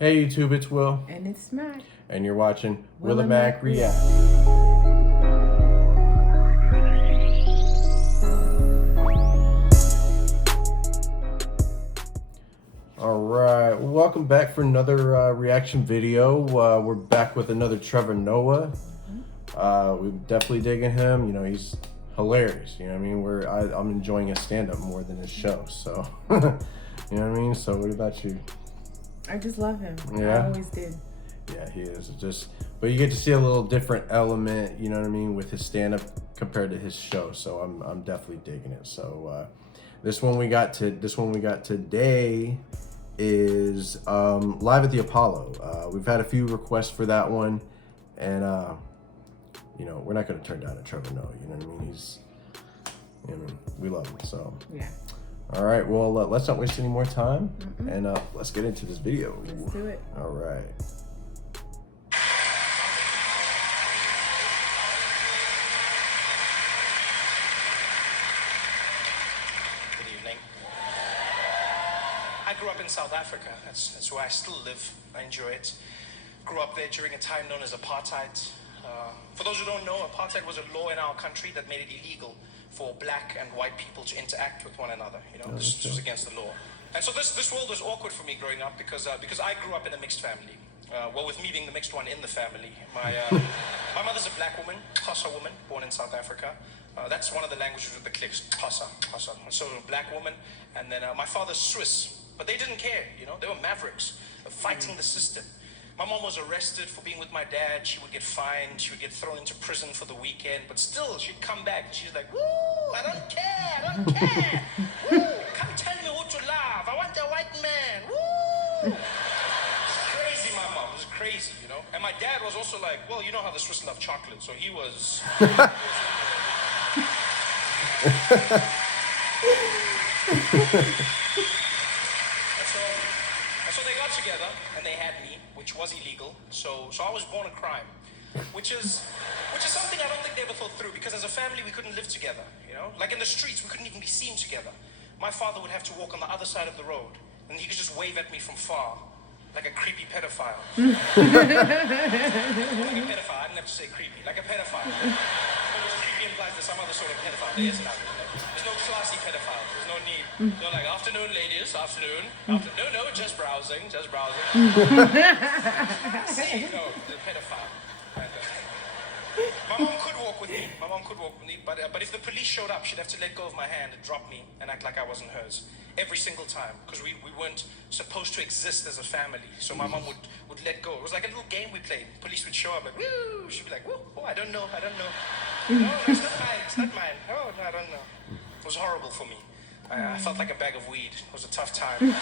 Hey YouTube, it's Will. And it's Mac. And you're watching Will and Mac React. Alright, welcome back for another reaction video. We're back with another Trevor Noah. We're definitely digging him. You know, he's hilarious. You know what I mean? I'm enjoying his stand-up more than his show. So, you know what I mean? So what about you? I just love him. Yeah. I always did. Yeah, he is. But you get to see a little different element, you know what I mean, with his stand-up compared to his show. So I'm definitely digging it. So this one we got today is live at the Apollo. We've had a few requests for that one, and you know, we're not going to turn down a Trevor Noah. You know what I mean? We love him. So yeah. All right. Well, let's not waste any more time, and let's get into this video. Let's do it. All right. I grew up in South Africa. That's where I still live. I enjoy it. Grew up there during a time known as apartheid. For those who don't know, apartheid was a law in our country that made it illegal for black and white people to interact with one another. You know, this was against the law. And so this world was awkward for me growing up because I grew up in a mixed family. Well, with me being the mixed one in the family. My mother's a black woman, Xhosa woman, born in South Africa. That's one of the languages with the clicks, Xhosa. So a black woman. And then my father's Swiss. But they didn't care, you know, they were mavericks, fighting the system. My mom was arrested for being with my dad. She would get fined, she would get thrown into prison for the weekend, but still she'd come back and she's like, woo, I don't care, woo, come tell me who to love, I want a white man, woo. Crazy, my mom, it was crazy, you know. And my dad was also like, well, you know how the Swiss love chocolate, so he was... So they got together and they had me, which was illegal. So I was born a crime, which is something I don't think they ever thought through, because as a family we couldn't live together, you know? Like in the streets we couldn't even be seen together. My father would have to walk on the other side of the road and he could just wave at me from far, like a creepy pedophile. Like a pedophile, I didn't have to say creepy, like a pedophile. Because creepy implies there's some other sort of pedophile. There isn't. There's no classy pedophile. There's no need. They're like, afternoon, ladies, afternoon. No, just browsing. See, no, the pedophile. My mom could walk with me. But if the police showed up, she'd have to let go of my hand and drop me and act like I wasn't hers. Every single time. Because we weren't supposed to exist as a family. So my mom would let go. It was like a little game we played. Police would show up like, woo! She'd be like, woo, oh, I don't know. No, it's not mine. Oh, no, I don't know. It was horrible for me. I felt like a bag of weed. It was a tough time. The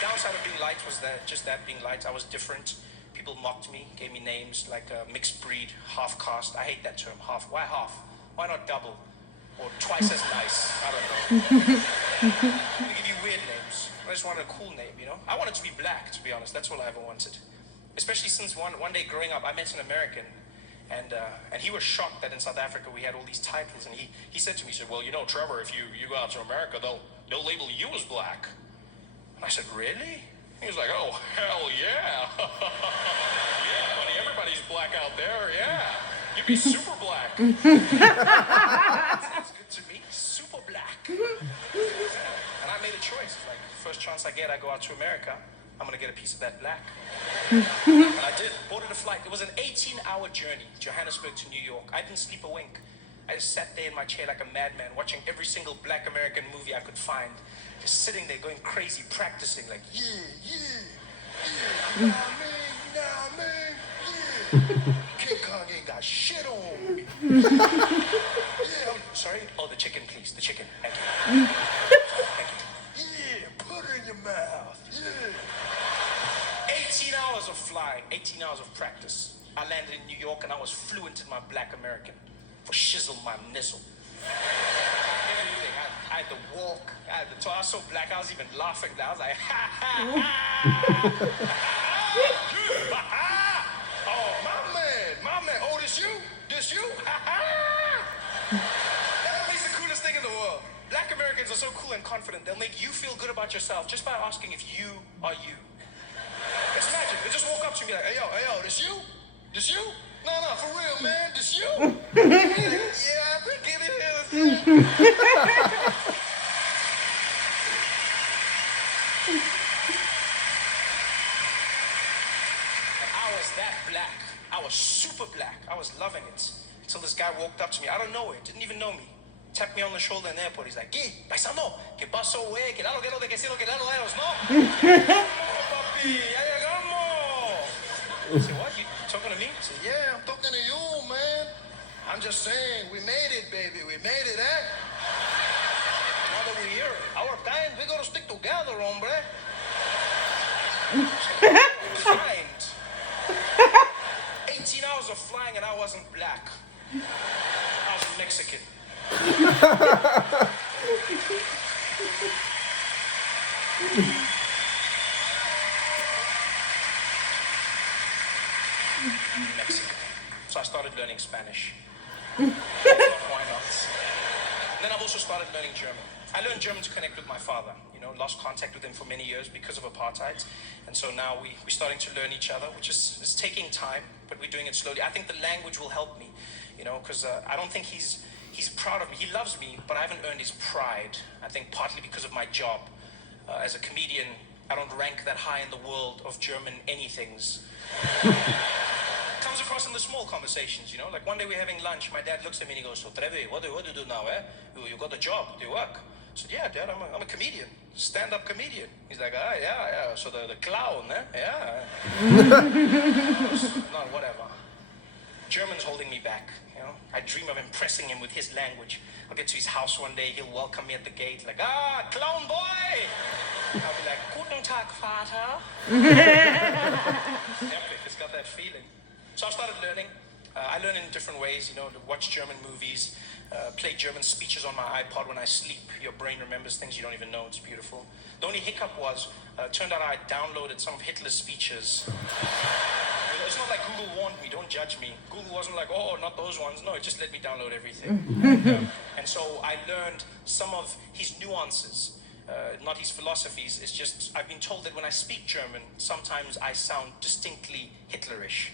downside of being light was that being light, I was different. People mocked me, gave me names like mixed breed, half caste. I hate that term, half. Why half? Why not double? Or twice as nice? I don't know. They give you weird names. I just wanted a cool name, you know? I wanted to be black, to be honest. That's all I ever wanted. Especially since one day growing up, I met an American. And he was shocked that in South Africa we had all these titles. And he said to me, he said, well, you know, Trevor, if you go out to America, they'll label you as black. And I said, really? He was like, oh, hell yeah. Yeah, buddy, everybody's black out there, yeah. You'd be super black. Sounds good to me, super black. And I made a choice. Like, first chance I get, I go out to America. I'm gonna get a piece of that black. And I did, boarded a flight. It was an 18-hour journey, Johannesburg to New York. I didn't sleep a wink. I just sat there in my chair like a madman, watching every single black American movie I could find. Just sitting there going crazy, practicing like, yeah. You know what I mean, yeah. King Kong ain't got shit on me. Yeah, sorry? Oh, the chicken, please, the chicken. Thank you. Yeah, put it in your mouth, yeah. 18 hours of flying, 18 hours of practice. I landed in New York and I was fluent in my black American. For shizzle my nizzle. Everything. I had to walk, I had to talk. I was so black, I was even laughing. I was like, ha, ha, ha. Oh, my man. Oh, this you? Ha, ha. That means the coolest thing in the world. Black Americans are so cool and confident. They'll make you feel good about yourself just by asking if you are you. Just imagine, they just walk up to me like, hey yo, this you? This you? No, for real, man, this you? Yeah, I think it is. And I was that black. I was super black. I was loving it. Until this guy walked up to me out of nowhere, didn't even know me. Tapped me on the shoulder in the airport. He's like, ¿Qué? Paisano, ¿qué pasó, güey? Que lo de que sí, lo que no, no. Papi, ya llegamos. I said, what? You talking to me? I said, yeah, I'm talking to you, man. I'm just saying, we made it, baby. We made it, eh? Now that we're here, our time, we gotta stick together, hombre. Fine. 18 hours of flying and I wasn't black. I was Mexican. Mexican. So I started learning Spanish. Why not? Then I've also started learning German. I learned German to connect with my father. You know, lost contact with him for many years because of apartheid. And so now we're starting to learn each other, which is taking time, but we're doing it slowly. I think the language will help me, you know, because I don't think he's proud of me. He loves me, but I haven't earned his pride. I think partly because of my job. As a comedian, I don't rank that high in the world of German anythings. Comes across in the small conversations, you know. Like one day we're having lunch, my dad looks at me and he goes, so Trevor, what do you do now, eh? You got a job, do you work? I said, yeah, Dad, I'm a comedian, stand-up comedian. He's like, yeah, so the clown, eh? Yeah. No, whatever. German's holding me back, you know. I dream of impressing him with his language. I'll get to his house one day, he'll welcome me at the gate, like, clown boy! I'll be like, Guten Tag, Vater. Epic, it's got that feeling. So I started learning. I learn in different ways, you know, to watch German movies, play German speeches on my iPod when I sleep. Your brain remembers things you don't even know. It's beautiful. The only hiccup was, turned out I downloaded some of Hitler's speeches. It's not like Google warned me, don't judge me. Google wasn't like, oh, not those ones. No, it just let me download everything. And so I learned some of his nuances, not his philosophies. It's just, I've been told that when I speak German, sometimes I sound distinctly Hitlerish.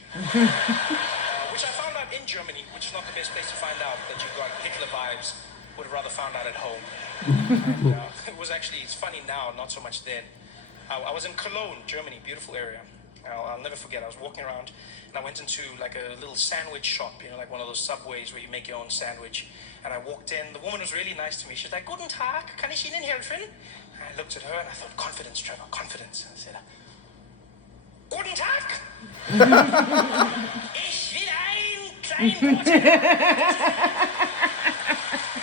Which I found out in Germany, which is not the best place to find out that you've got Hitler vibes. Would have rather found out at home. And, it was actually, it's funny now, not so much then. I was in Cologne, Germany, beautiful area. I'll never forget, I was walking around and I went into like a little sandwich shop, you know, like one of those Subways where you make your own sandwich. And I walked in, the woman was really nice to me. She was like, Guten Tag, kann ich Ihnen helfen? And I looked at her and I thought, confidence, Trevor, confidence. I said, Guten Tag! Ich will ein Kleinboten!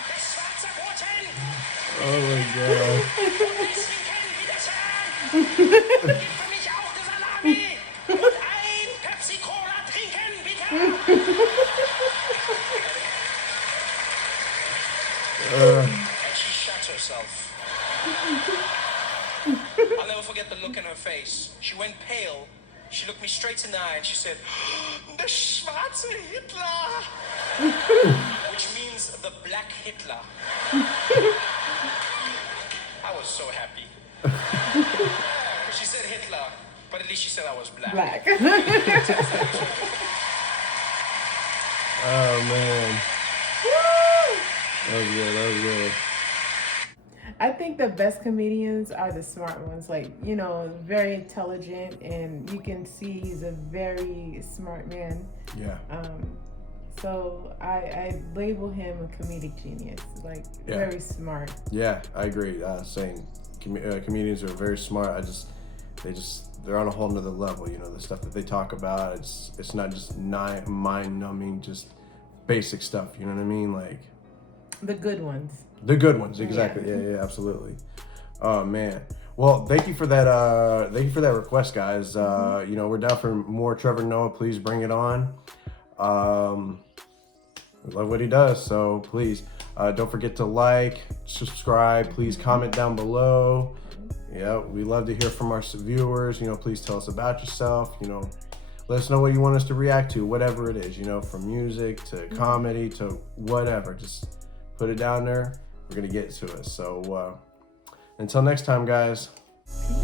Das schwarze Boten! Oh my god. Gib für mich auch die Salami! Und ein Pepsi-Cola trinken, bitte! And she shut herself. I'll never forget the look in her face. She went pale. She looked me straight in the eye and she said, "Der schwarze Hitler," which means the black Hitler. I was so happy. She said Hitler, but at least she said I was black. Oh man. That was good. That was good. I think the best comedians are the smart ones, like, you know, very intelligent, and you can see he's a very smart man. Yeah. So I label him a comedic genius, like very smart. Yeah, I agree. Saying comedians are very smart. They're on a whole nother level. You know, the stuff that they talk about, it's not just mind-numbing, just basic stuff. You know what I mean? Like the good ones. The good ones, exactly. Yeah, absolutely. Oh man. Well, thank you for that. Thank you for that request, guys. You know, we're down for more Trevor Noah. Please bring it on. We love what he does, so please don't forget to like, subscribe. Please comment down below. Yeah, we love to hear from our viewers. You know, please tell us about yourself. You know, let us know what you want us to react to, whatever it is. You know, from music to comedy to whatever. Just put it down there. We're gonna get to it. So until next time, guys. Peace.